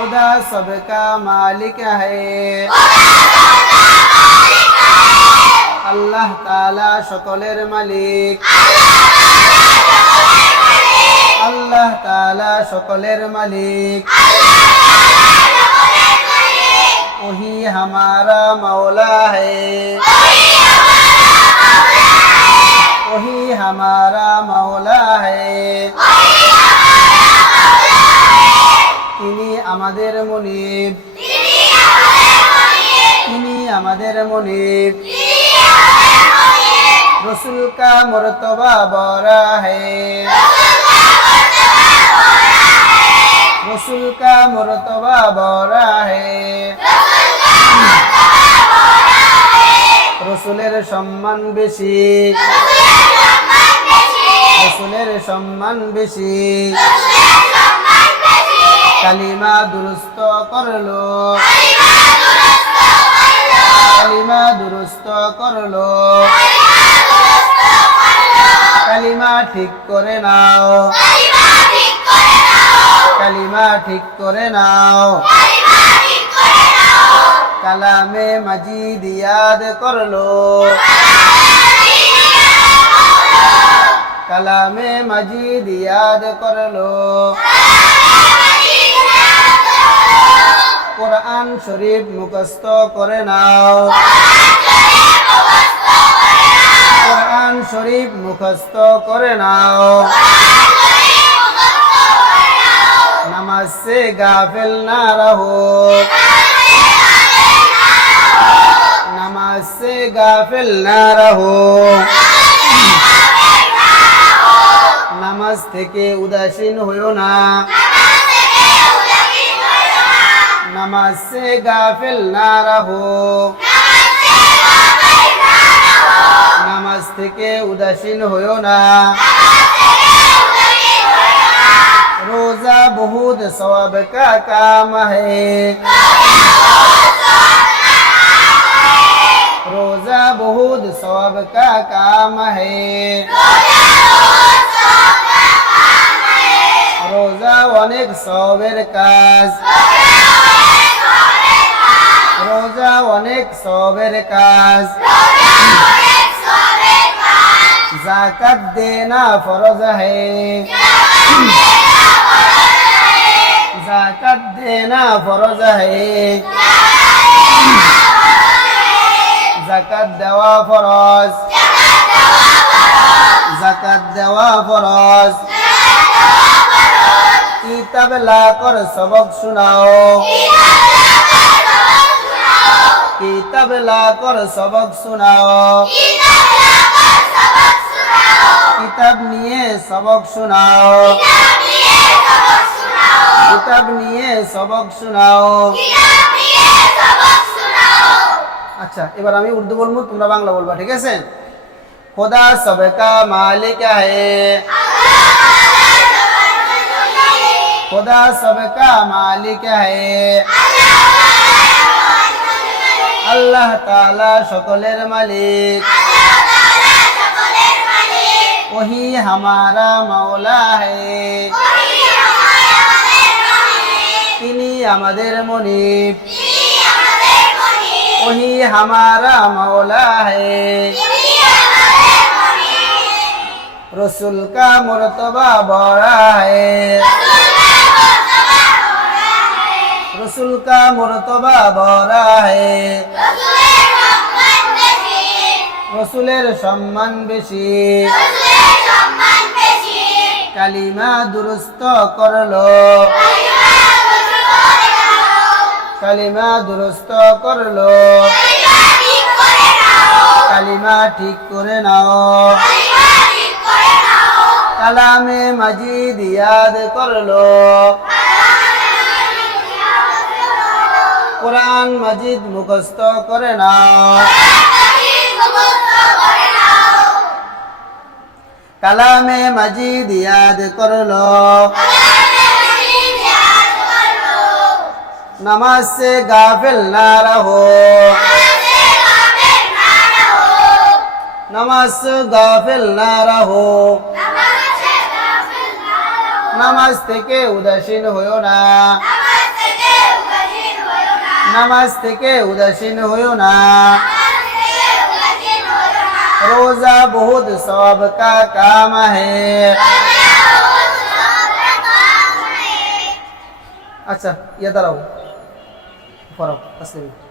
खुदा सबका मालिक है আল্লাহ তাআলা সকলের মালিক আল্লাহ তাআলা সকলের মালিক वही हमारा मौला है वही हमारा मौला है তিনি আমাদের মুনিব তিনি আমাদের মুনিব रसूल का मर्तबा बड़ा है रसूल का मर्तबा बड़ा है রসুলের সম্মান বেশি রসুলের সম্মান বেশি কালিমা দুরুস্ত করলো কালিমা দুরুস্ত করলো কালিমা ঠিক করে নাও কালিমা ঠিক করে নাও কালামে মজিদ ইয়াদ করলো কালামে মজিদ ইয়াদ করলো কোরআন শরীফ মুখস্থ করে নাও কোরআন শরীফ মুখস্থ করে নাও নামাজ সে গাফিল না রহো नमाज से गाफिल ना रहो নামাজ থেকে উদাসীন হইও না নামাজ से गाफिल ना रहो নামাজ থেকে উদাসীন হইও না रोजा बहुत सवाब का काम है रोजा बहुत सवाब का काम है रोजा अनेक सवाबेर काज रोजा अनेक सवाबेर काज जाकत देना फर्ज है जाकत देना फर्ज है জাকাত দেওয়া ফরজ জাকাত দেওয়া ফরজ কিতাব লা কর সবক শোনাও কিতাব লা কর সবক শোনাও কিতাব নিয়ে সবক শোনাও কিতাব নিয়ে সবক শোনাও अच्छा এবার আমি উর্দু বলবো তোমরা বাংলা বলবা ঠিক আছে खुदा सबका मालिक है खुदा सबका मालिक है আল্লাহ তাআলা সকলের মালিক वही हमारा मौला है তিনি আমাদের মুনিব वही हमारा मौला है रसूल का मर्तबा बड़ा है रसूल का मर्तबा बड़ा है रसूलेर सम्मान बेशी कालिमा दुरुस्त करलो কালিমা দুরুস্ত করলো কালিমা ঠিক করে নাও কালামে মজিদ ইয়াদ করলো কোরআন মজিদ মুখস্থ করে নাও কালামে মজিদ ইয়াদ করলো नमाज से गाफिल ना रहो नमाज से गाफिल ना रहो নামাজ থেকে উদাসীন হইও না নামাজ থেকে উদাসীন হইও না रोजा बहुत सवाब का काम है अच्छा ये दाঁড়াও পড়াও আসলে